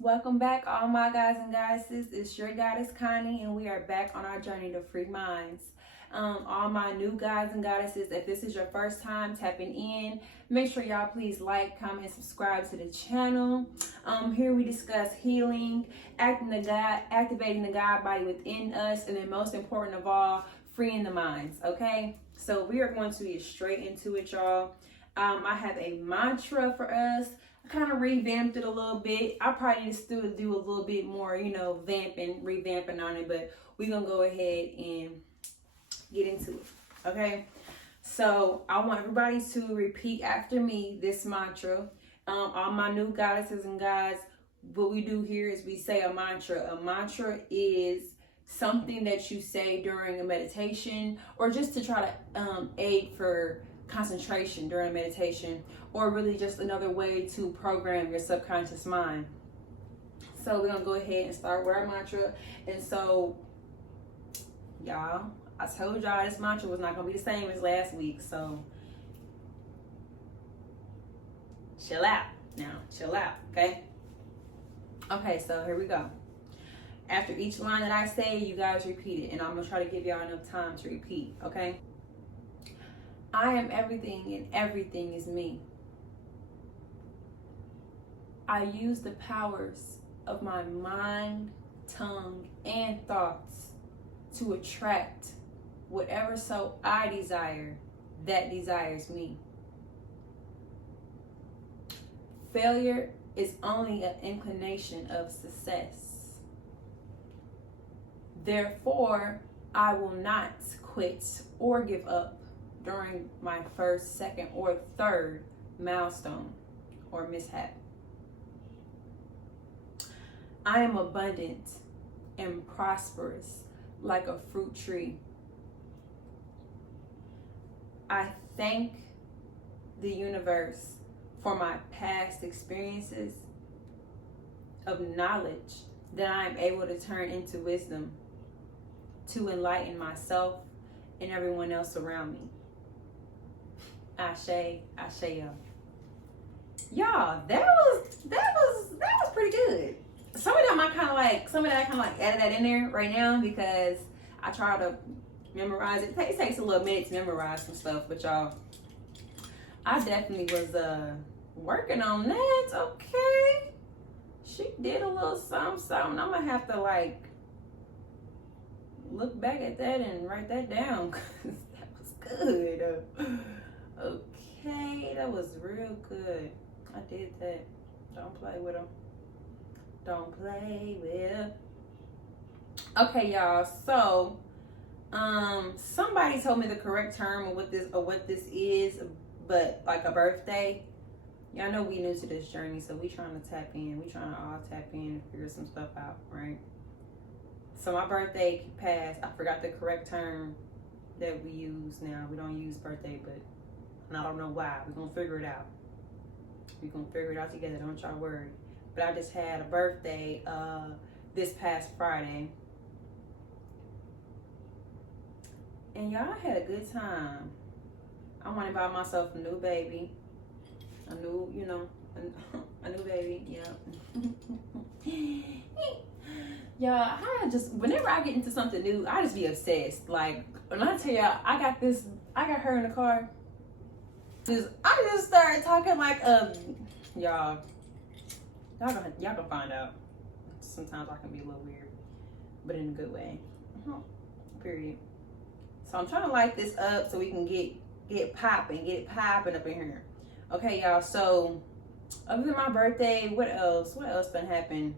Welcome back, all my guys and goddesses. It's your goddess Connie, and we are back on our journey to free minds. All my new guys and goddesses, if this is your first time tapping in, make sure y'all please like, comment, and subscribe to the channel. Here we discuss healing, activating the God body within us, and then most important of all, freeing the minds. Okay, so we are going to get straight into it, y'all. I have a mantra for us. Kind of revamped it a little bit. I probably need to still do a little bit more, revamping on it, but we're gonna go ahead and get into it. Okay, so I want everybody to repeat after me this mantra. All my new goddesses and guys, what we do here is we say a mantra. A mantra is something that you say during a meditation, or just to try to aid for concentration during meditation, or really just another way to program your subconscious mind. So we're gonna go ahead and start with our mantra. And so y'all, I told y'all this mantra was not gonna be the same as last week, so chill out now. Chill out. Okay, so here we go. After each line that I say, you guys repeat it, and I'm gonna try to give y'all enough time to repeat. Okay, I am everything and everything is me. I use the powers of my mind, tongue, and thoughts to attract whatever so I desire that desires me. Failure is only an inclination of success. Therefore, I will not quit or give up during my first, second, or third milestone or mishap. I am abundant and prosperous like a fruit tree. I thank the universe for my past experiences of knowledge that I am able to turn into wisdom to enlighten myself and everyone else around me. Ashe, Ashe, y'all, that was pretty good. Some of that I kind of like added that in there right now because I try to memorize it. It takes a little minute to memorize some stuff, but y'all, I definitely was working on that. Okay, she did a little something. I'm gonna have to like look back at that and write that down because that was good. Okay, that was real good. I did that. Don't play with them. Don't play with. Okay, y'all. So, somebody told me the correct term of what this is, but like a birthday. Y'all know we new to this journey, so we trying to tap in. We trying to all tap in and figure some stuff out, right? So my birthday passed. I forgot the correct term that we use now. We don't use birthday, but and I don't know why. We're gonna figure it out. We're gonna figure it out together. Don't y'all worry. But I just had a birthday this past Friday. And y'all had a good time. I want to buy myself a new baby. A new, a new baby. Yeah. Y'all, I just, whenever I get into something new, I just be obsessed. Like, when I tell y'all, I got her in the car. I just started talking like, y'all can find out. Sometimes I can be a little weird, but in a good way. Period. So I'm trying to light this up so we can get it popping up in here. Okay, y'all. So other than my birthday, what else been happening?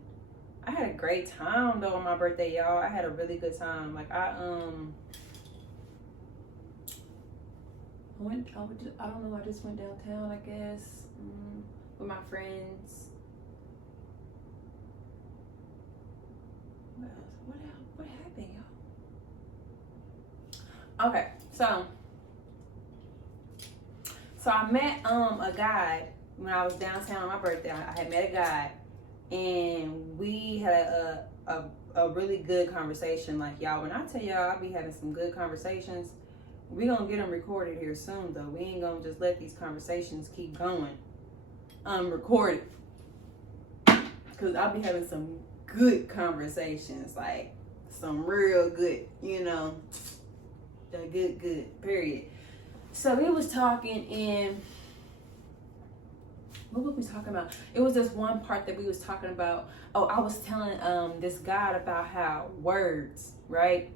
I had a great time though on my birthday, y'all. I had a really good time. Like I just went downtown, I guess, with my friends. What happened, y'all? Okay, so I met a guy when I was downtown on my birthday. I had met a guy, and we had a really good conversation. Like, y'all, when I tell y'all I be having some good conversations, we gonna get them recorded here soon, though. We ain't gonna just let these conversations keep going unrecorded. because I'll be having some good conversations, like some real good, the good, period. So we was talking, and what were we talking about? It was this one part that we was talking about. Oh, I was telling this guy about how words, right?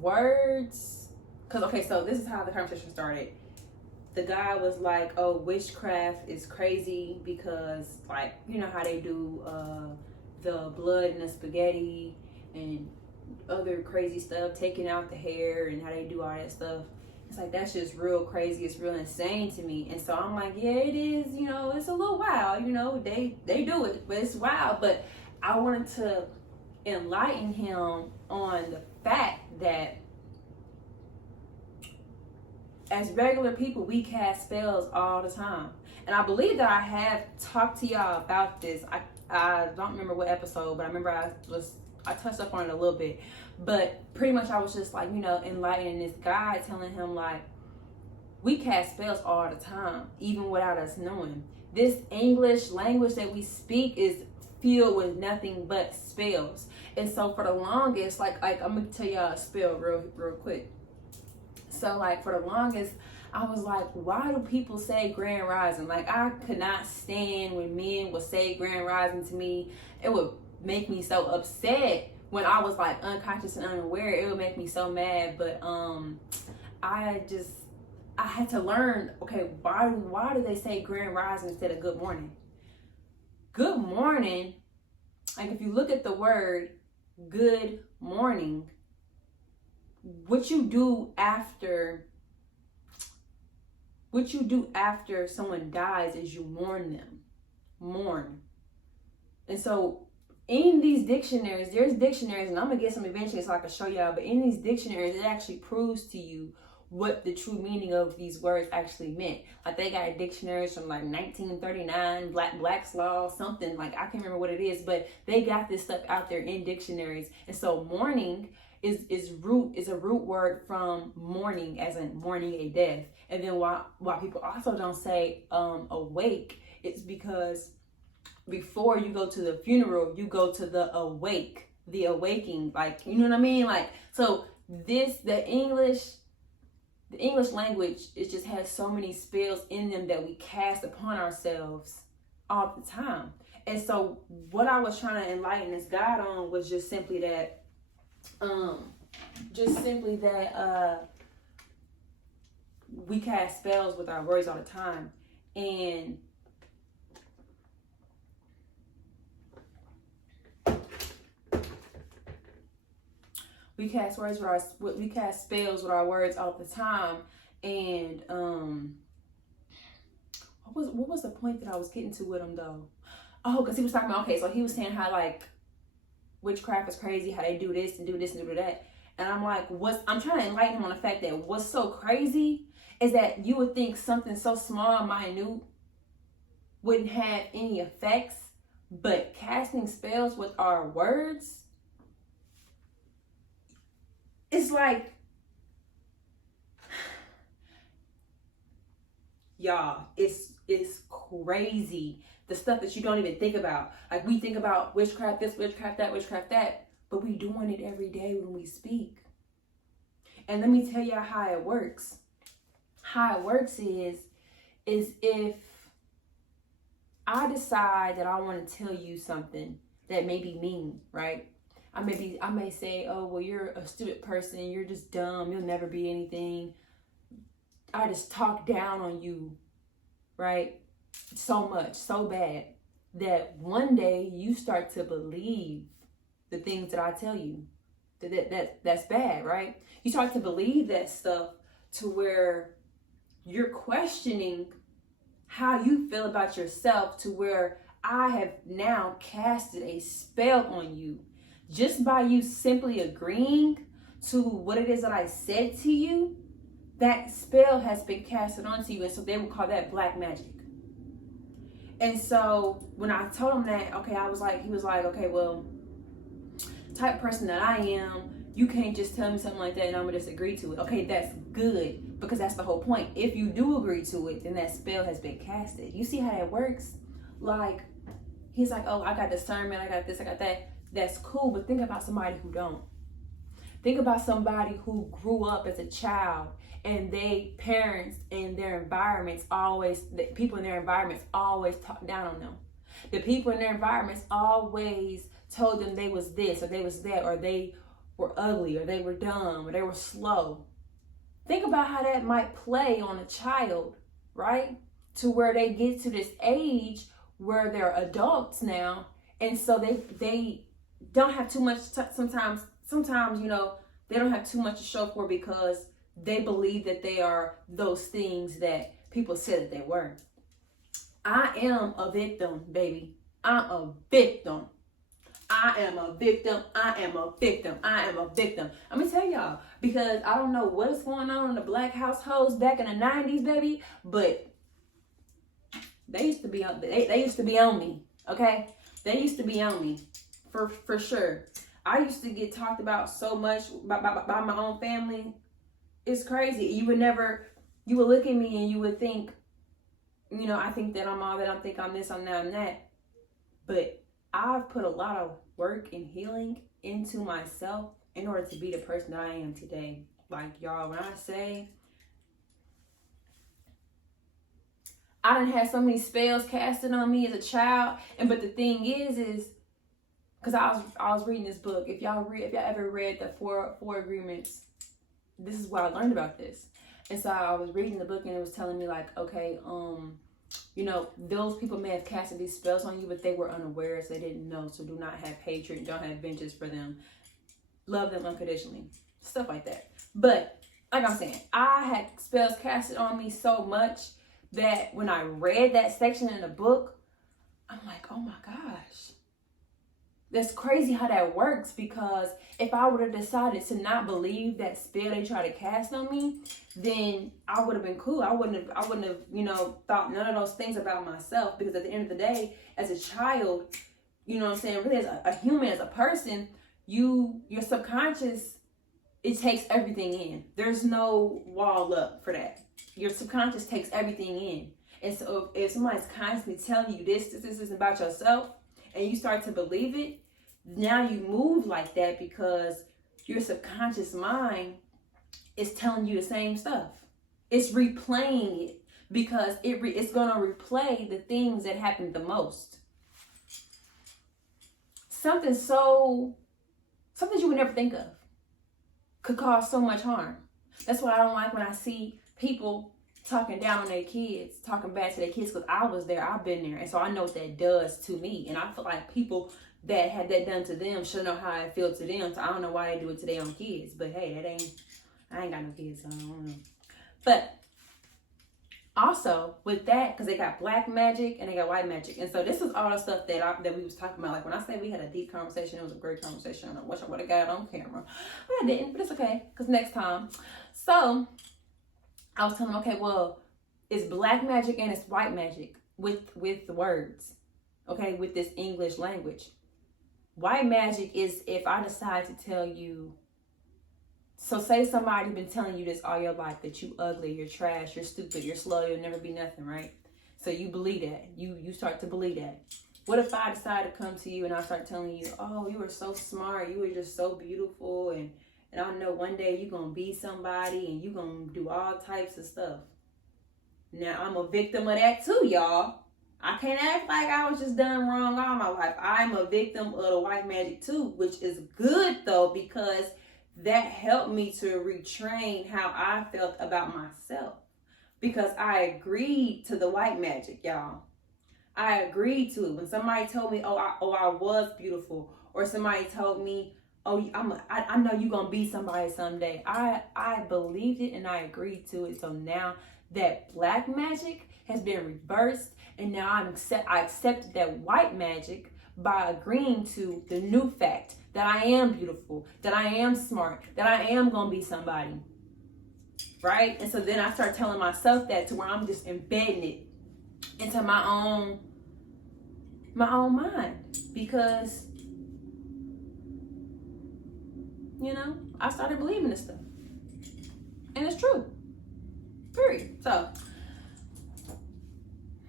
Words, because, okay, so this is how the conversation started. The guy was like, oh, witchcraft is crazy because, like, you know how they do the blood in the spaghetti and other crazy stuff, taking out the hair, and how they do all that stuff. It's like, that's just real crazy. It's real insane to me. And so I'm like, yeah, it is, it's a little wild, they do it, but it's wild. But I wanted to enlighten him on the fact that as regular people, we cast spells all the time. And I believe that I have talked to y'all about this. I don't remember what episode, but I remember I touched up on it a little bit. But pretty much I was just like, enlightening this guy, telling him like, we cast spells all the time, even without us knowing. This English language that we speak is filled with nothing but spells. And so for the longest, like I'm gonna tell y'all a spell real quick. So like for the longest, I was like, why do people say grand rising? Like, I could not stand when men would say grand rising to me. It would make me so upset when I was like unconscious and unaware. It would make me so mad. But I had to learn, okay, why do they say grand rising instead of good morning? Good morning, like if you look at the word good morning, what you do after someone dies is you mourn them. Mourn. And so in these dictionaries, there's dictionaries, and I'm gonna get some eventually so I can show y'all, but in these dictionaries, it actually proves to you what the true meaning of these words actually meant. Like they got dictionaries from like 1939, Black's Law, something, like I can't remember what it is, but they got this stuff out there in dictionaries. And so mourning is a root word from mourning, as in mourning a death. And then why people also don't say awake, it's because before you go to the funeral, you go to the awaking, like, you know what I mean? Like, so the English language, it just has so many spells in them that we cast upon ourselves all the time. And so what I was trying to enlighten this God on was just simply that we cast spells with our words all the time. And we cast spells with our words all the time. And what was the point that I was getting to with him though? Oh, because he was talking about, okay, so he was saying how like witchcraft is crazy, how they do this and do this and do that. And I'm like, I'm trying to enlighten him on the fact that what's so crazy is that you would think something so small, minute, wouldn't have any effects, but casting spells with our words, it's like, y'all, it's crazy. The stuff that you don't even think about. Like we think about witchcraft this, witchcraft that, but we doing it every day when we speak. And let me tell y'all how it works. How it works is if I decide that I want to tell you something that may be mean, right? I may say, oh, well, you're a stupid person. You're just dumb. You'll never be anything. I just talk down on you, right? So much, so bad that one day you start to believe the things that I tell you. That's bad, right? You start to believe that stuff to where you're questioning how you feel about yourself, to where I have now casted a spell on you just by you simply agreeing to what it is that I said to you. That spell has been casted onto you, and so they would call that black magic. And so when I told him that, okay, he was like, okay, well, type of person that I am, you can't just tell me something like that and I'm gonna just agree to it. Okay, that's good, because that's the whole point. If you do agree to it, then that spell has been casted. You see how that works? Like, He's like, oh, I got discernment, I got this, I got that. That's cool, but think about somebody who don't. Think about somebody who grew up as a child and they parents and their environments always, the people in their environments always talk down on them. The people in their environments always told them they was this or they was that, or they were ugly or they were dumb or they were slow. Think about how that might play on a child, right? To where they get to this age where they're adults now, and so they don't have too much sometimes, you know, they don't have too much to show for because they believe that they are those things that people said that they were. I am a victim, baby. I'm a victim. I am a victim. I am a victim. I am a victim. I'm gonna tell y'all, because I don't know what's going on in the black households back in the 90s, baby, but they used to be on they used to be on me. Okay? They used to be on me. For sure. I used to get talked about so much by my own family. It's crazy. You would look at me and you would think, you know, I think that I'm all that, I think I'm this, I'm that, I'm that. But I've put a lot of work and healing into myself in order to be the person that I am today. Like, y'all, when I say I done had so many spells casted on me as a child, but the thing is because I was reading this book. If y'all ever read the four agreements, this is why I learned about this. And so I was reading the book and it was telling me like, okay, you know, those people may have casted these spells on you, but they were unaware, so they didn't know. So do not have hatred, don't have vengeance for them. Love them unconditionally. Stuff like that. But like I'm saying, I had spells casted on me so much that when I read that section in the book, I'm like, oh my gosh. That's crazy how that works, because if I would have decided to not believe that spell they tried to cast on me, then I would have been cool. I wouldn't have, you know, thought none of those things about myself, because at the end of the day, as a child, you know what I'm saying, really as a human, as a person, your subconscious, it takes everything in. There's no wall up for that. Your subconscious takes everything in. And so if somebody's constantly telling you this is about yourself, and you start to believe it, now you move like that because your subconscious mind is telling you the same stuff. It's replaying it because it's going to replay the things that happened the most. Something you would never think of could cause so much harm. That's why I don't like when I see people talking down on their kids, talking bad to their kids, because I was there, I've been there, and so I know what that does to me. And I feel like people that had that done to them should know how it feels to them. So I don't know why they do it to their own kids. But hey, I ain't got no kids, so I don't know. But also with that, because they got black magic and they got white magic, and so this is all the stuff that we was talking about. Like when I say we had a deep conversation, it was a great conversation. I wish I would have got it on camera, but I didn't. But it's okay, because next time. So I was telling them, okay, well, it's black magic and it's white magic with the words, okay, with this English language. White magic is if I decide to tell you, so say somebody's been telling you this all your life, that you ugly, you're trash, you're stupid, you're slow, you'll never be nothing, right? So you believe that. You start to believe that. What if I decide to come to you and I start telling you, oh, you were so smart, you were just so beautiful, and I know one day you're going to be somebody and you're going to do all types of stuff. Now, I'm a victim of that too, y'all. I can't act like I was just done wrong all my life. I'm a victim of the white magic too, which is good though, because that helped me to retrain how I felt about myself. Because I agreed to the white magic, y'all. I agreed to it. When somebody told me, I was beautiful, or somebody told me, oh, I know you're going to be somebody someday. I believed it and I agreed to it. So now that black magic has been reversed, and now I accepted that white magic by agreeing to the new fact that I am beautiful, that I am smart, that I am going to be somebody. Right? And so then I start telling myself that, to where I'm just embedding it into my own mind, because you know, I started believing this stuff. And it's true. Period. So,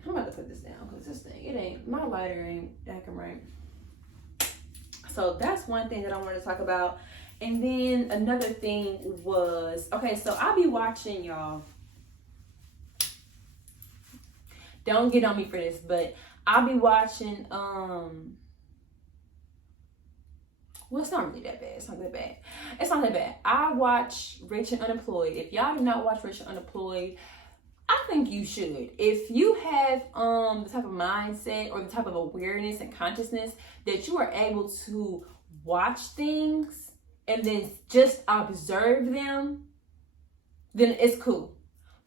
I'm about to put this down, because this thing, it ain't my lighter ain't acting right. So that's one thing that I wanted to talk about. And then another thing was, okay, so I'll be watching, y'all. Don't get on me for this, but I'll be watching, well, it's not really that bad. It's not that bad. It's not that bad. I watch Rich and Unemployed. If y'all do not watch Rich and Unemployed, I think you should. If you have the type of mindset or the type of awareness and consciousness that you are able to watch things and then just observe them, then it's cool.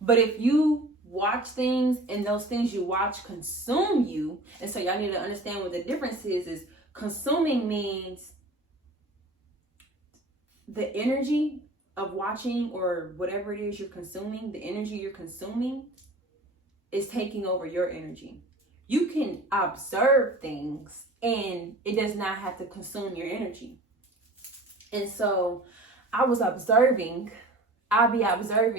But if you watch things and those things you watch consume you, and so y'all need to understand what the difference is consuming means the energy of watching or whatever it is you're consuming, the energy you're consuming is taking over your energy. You can observe things and it does not have to consume your energy. And so I'll be observing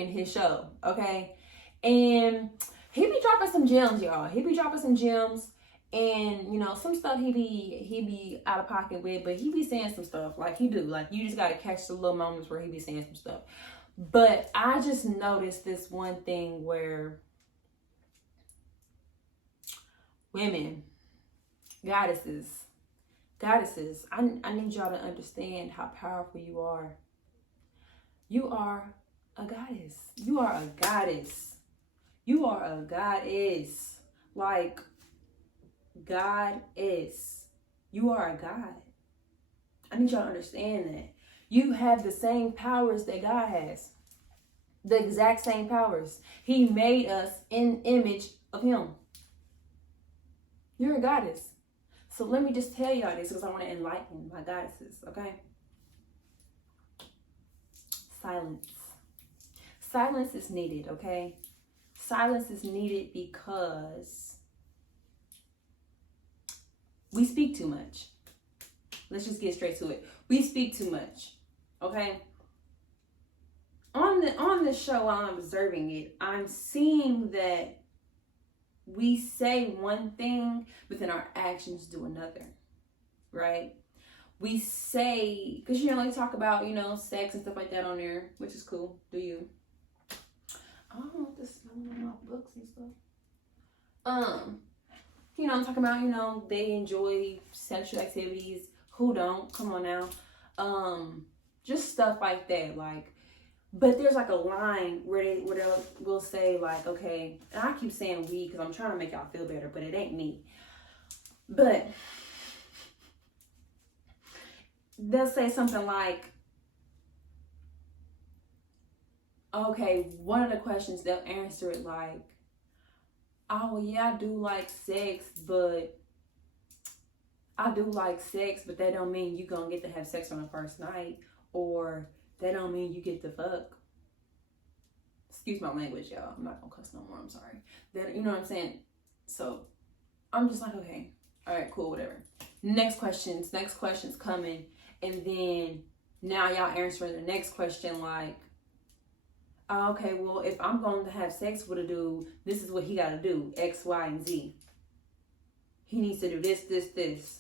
his show, okay? And he be dropping some gems, y'all. He be dropping some gems. And, you know, some stuff he be out of pocket with, but he be saying some stuff like he do. Like, you just got to catch the little moments where he be saying some stuff. But I just noticed this one thing where women, goddesses, I need y'all to understand how powerful you are. You are a goddess. You are a goddess. You are a goddess. Like, God is. You are a God. I need y'all to understand that. You have the same powers that God has. The exact same powers. He made us in image of him. You're a goddess. So let me just tell y'all this because I want to enlighten my goddesses, okay? Silence. Silence is needed, okay? Silence is needed because we speak too much. Let's just get straight to it. We speak too much, okay? On the show, while I'm observing it, I'm seeing that we say one thing, but then our actions do another, right? We say, because, you know, they talk about, you know, sex and stuff like that on there, which is cool. Do you? I don't want this smelling on my books and stuff. You know, I'm talking about, you know, they enjoy sexual activities. Who don't? Come on now. Just stuff like that. Like, but there's like a line where they will say like, okay, and I keep saying we because I'm trying to make y'all feel better, but it ain't me. But they'll say something like, okay, one of the questions they'll answer it like, oh, well, yeah, I do like sex, but that don't mean you gonna get to have sex on the first night, or that don't mean you get to fuck. Excuse my language, y'all. I'm not gonna cuss no more. I'm sorry. That, you know what I'm saying? So I'm just like, okay, all right, cool, whatever. Next questions coming, and then now y'all answering the next question like, oh, okay, well, if I'm going to have sex with a dude, this is what he got to do, X, Y, and Z. He needs to do this, this, this.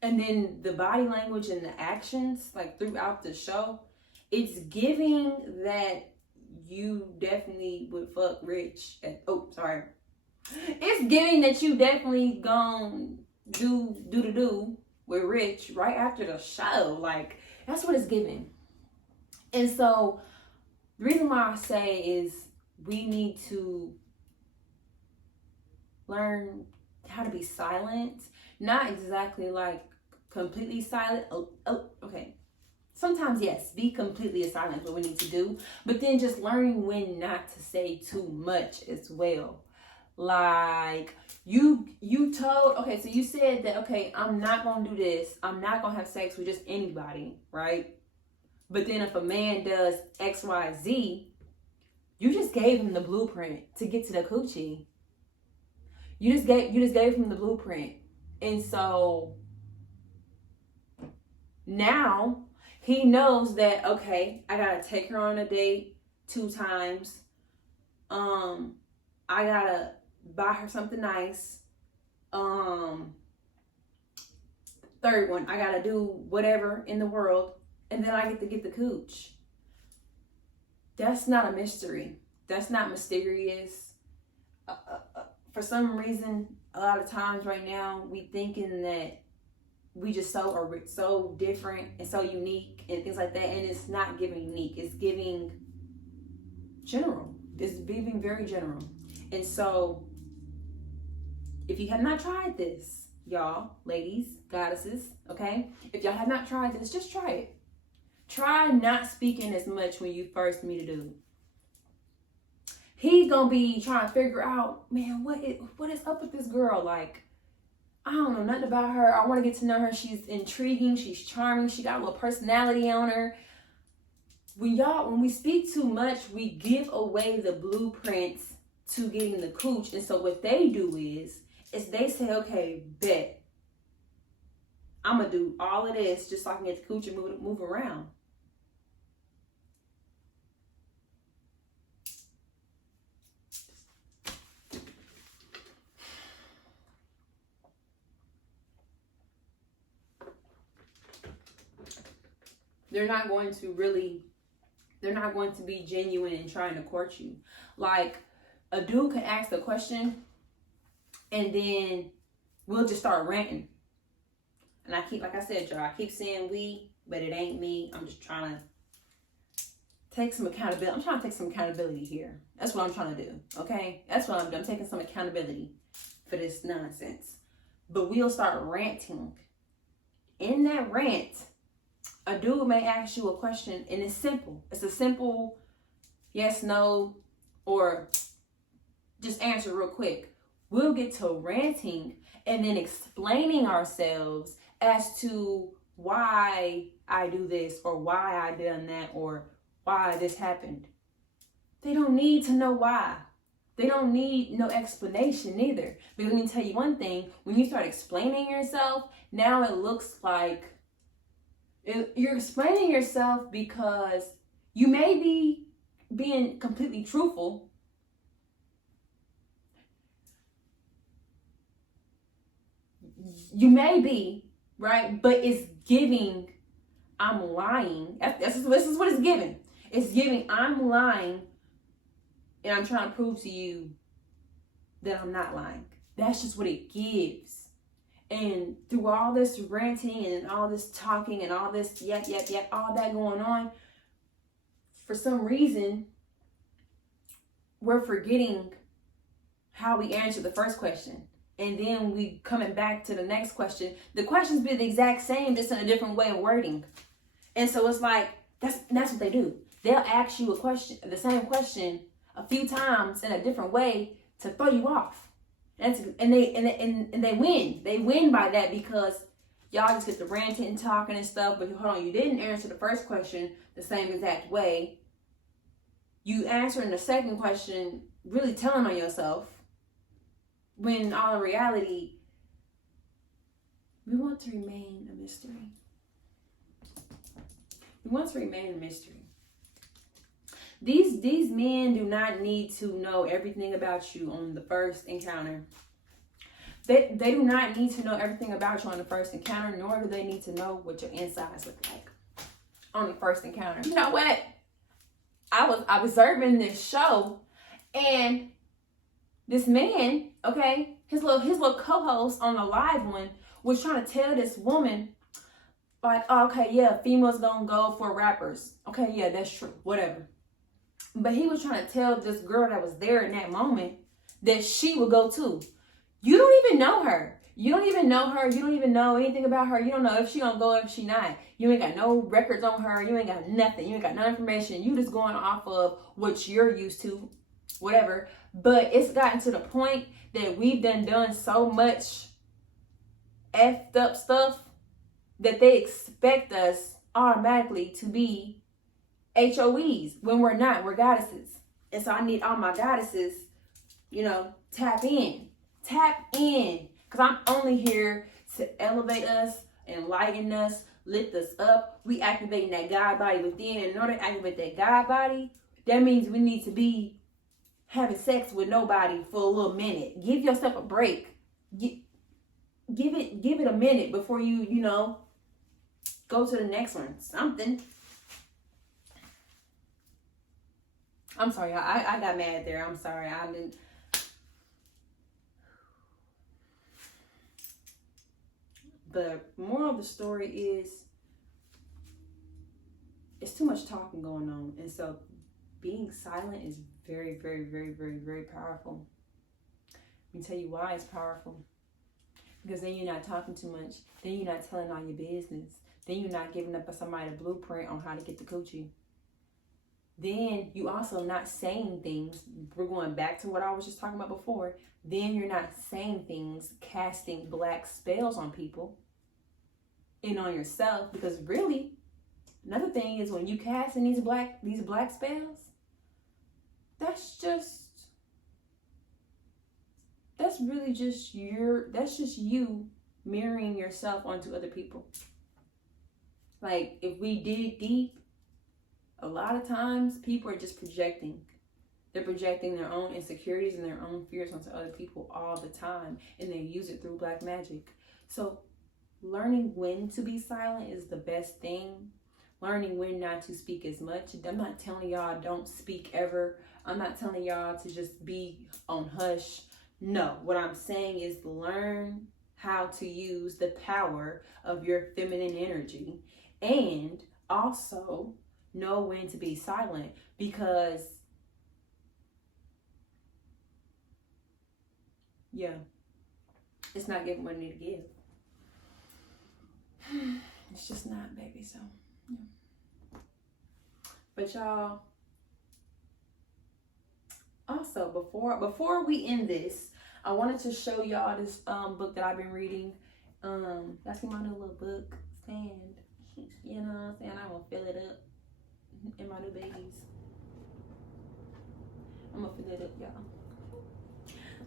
And then the body language and the actions, like throughout the show, it's giving that you definitely would fuck Rich. It's giving that you definitely gonna do with Rich right after the show. Like, that's what it's giving. And so the reason why I say is we need to learn how to be silent. Not exactly like completely silent. Okay. Sometimes, yes, be completely silent, what we need to do. But then just learning when not to say too much as well. Like, you told, okay, so you said that, okay, I'm not going to do this. I'm not going to have sex with just anybody, right? But then if a man does X, Y, Z, you just gave him the blueprint to get to the coochie. You just gave him the blueprint. And so now he knows that, okay, I got to take her on a date. 2 times. I gotta buy her something nice. Third one, I gotta do whatever in the world, and then I get to get the cooch. That's not a mystery. That's not mysterious. For some reason, a lot of times right now, we thinking that we just so different and so unique and things like that, and it's not giving unique. It's giving general. It's giving very general. And so, if you have not tried this, y'all, ladies, goddesses, okay? If y'all have not tried this, just try it. Try not speaking as much when you first meet a dude. He's gonna be trying to figure out, man, what is up with this girl? Like, I don't know nothing about her. I want to get to know her. She's intriguing. She's charming. She got a little personality on her. When we speak too much, we give away the blueprints to getting the cooch. And so what they do is they say, okay, bet. I'm going to do all of this just so I can get the cooch and move around. They're not going to be genuine in trying to court you. Like, a dude can ask a question and then we'll just start ranting. And like I said, y'all, I keep saying we, but it ain't me. I'm just trying to take some accountability. I'm trying to take some accountability here. That's what I'm trying to do, okay? That's what I'm doing. I'm taking some accountability for this nonsense. But we'll start ranting. In that rant, a dude may ask you a question and it's simple. It's a simple yes, no, or just answer real quick. We'll get to ranting and then explaining ourselves as to why I do this or why I done that or why this happened. They don't need to know why. They don't need no explanation either. Because let me tell you one thing, when you start explaining yourself, now it looks like you're explaining yourself because you may be being completely truthful. You may be, right? But it's giving, I'm lying. This is what it's giving. It's giving, I'm lying, and I'm trying to prove to you that I'm not lying. That's just what it gives. And through all this ranting and all this talking and all this yep, all that going on, for some reason, we're forgetting how we answered the first question. And then we coming back to the next question. The questions be the exact same, just in a different way of wording. And so it's like, that's what they do. They'll ask you a question, the same question, a few times in a different way to throw you off. And they win. They win by that because y'all just get the ranting and talking and stuff. But hold on, you didn't answer the first question the same exact way. You answering the second question, really telling on yourself. When all in reality, we want to remain a mystery. We want to remain a mystery. These men do not need to know everything about you on the first encounter. They do not need to know everything about you on the first encounter, nor do they need to know what your insides look like on the first encounter. You know what? I was observing this show, and this man, okay, his little co-host on the live one was trying to tell this woman, like, oh, okay, yeah, females don't go for rappers. Okay, yeah, that's true, whatever. But he was trying to tell this girl that was there in that moment that she would go too. You don't even know her. You don't even know her. You don't even know anything about her. You don't know if she gonna go, if she not. You ain't got no records on her. You ain't got nothing. You ain't got no information. You just going off of what you're used to, whatever. But it's gotten to the point that we've done so much effed up stuff that they expect us automatically to be HOEs when we're not. We're goddesses. And so I need all my goddesses, tap in. Tap in. Because I'm only here to elevate us, enlighten us, lift us up. We activating that God body within. And in order to activate that God body, that means we need to be having sex with nobody for a little minute. Give yourself a break. Give it a minute before you go to the next one. Something. I'm sorry, I got mad there. I'm sorry, I didn't. The moral of the story is, it's too much talking going on, and so being silent is very, very, very, very, very powerful. Let me tell you why it's powerful. Because then you're not talking too much. Then you're not telling all your business. Then you're not giving up somebody a blueprint on how to get the coochie. Then you also not saying things. We're going back to what I was just talking about before. Then you're not saying things, casting black spells on people and on yourself. Because really, another thing is when you casting these black spells, that's really just you mirroring yourself onto other people. Like, if we dig deep, a lot of times people are just projecting. They're projecting their own insecurities and their own fears onto other people all the time, and they use it through black magic. So learning when to be silent is the best thing. Learning when not to speak as much. I'm not telling y'all don't speak ever. I'm not telling y'all to just be on hush. No, what I'm saying is learn how to use the power of your feminine energy, and also know when to be silent, because it's not giving what I need to give. It's just not, baby. So but y'all, also before we end this, I wanted to show y'all this book that I've been reading. That's my new little book stand. You know what I'm saying? I'm gonna fill it up in my new babies. I'm gonna fill it up, y'all.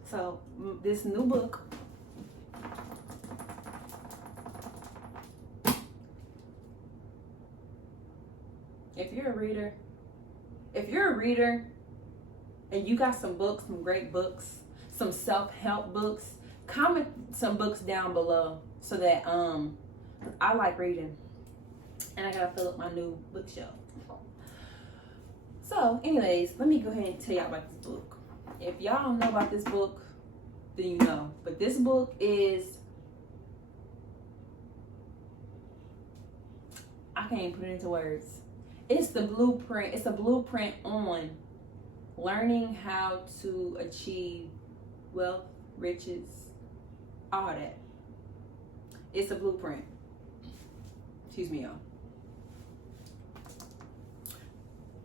So this new book, if you're a reader and you got some books, some great books, some self-help books, comment some books down below, so that I like reading and I gotta fill up my new bookshelf. So anyways, let me go ahead and tell y'all about this book. If y'all don't know about this book, then you know. But this book is, I can't even put it into words. It's the blueprint. It's a blueprint on learning how to achieve wealth, riches, all that. It's a blueprint. Excuse me, y'all.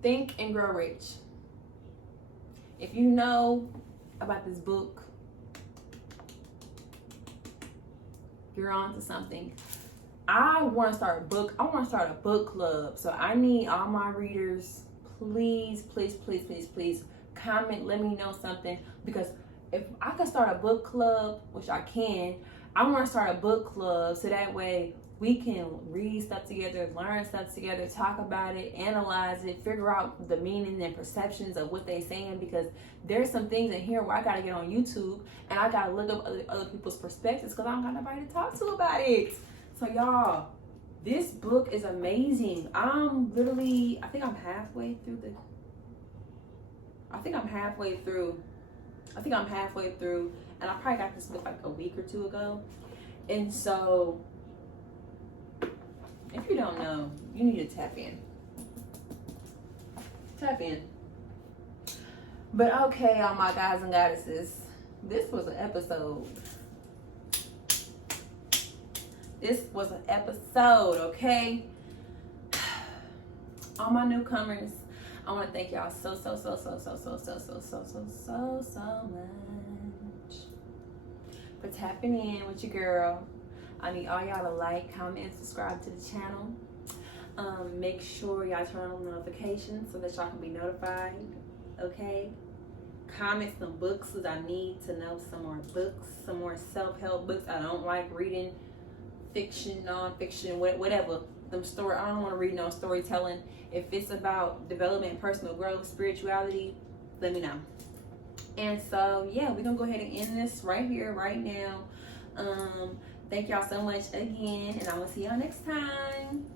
Think and Grow Rich. If you know about this book, you're on to something. I want to start a book club. So I need all my readers, please comment, let me know something, because if I can start a book club, which I can, I want to start a book club so that way we can read stuff together, learn stuff together, talk about it, analyze it, figure out the meaning and perceptions of what they're saying, because there's some things in here where I gotta get on YouTube and I gotta look up other people's perspectives because I don't got nobody to talk to about it. So y'all, this book is amazing. I'm literally, I think I'm halfway through, and I probably got this book like a week or two ago. And so if you don't know, you need to tap in. But okay, all my guys and goddesses, this was an episode. Okay? All my newcomers, I want to thank y'all so much for tapping in with your girl. I need all y'all to like, comment, and subscribe to the channel. Make sure y'all turn on notifications so that y'all can be notified. Okay? Comment some books, because I need to know some more books, some more self-help books. I don't like reading fiction, non-fiction, whatever. them story. I don't want to read no storytelling. If it's about development, personal growth, spirituality, let me know. And so yeah, we're gonna go ahead and end this right here, right now. Thank y'all so much again, and I'm gonna see y'all next time.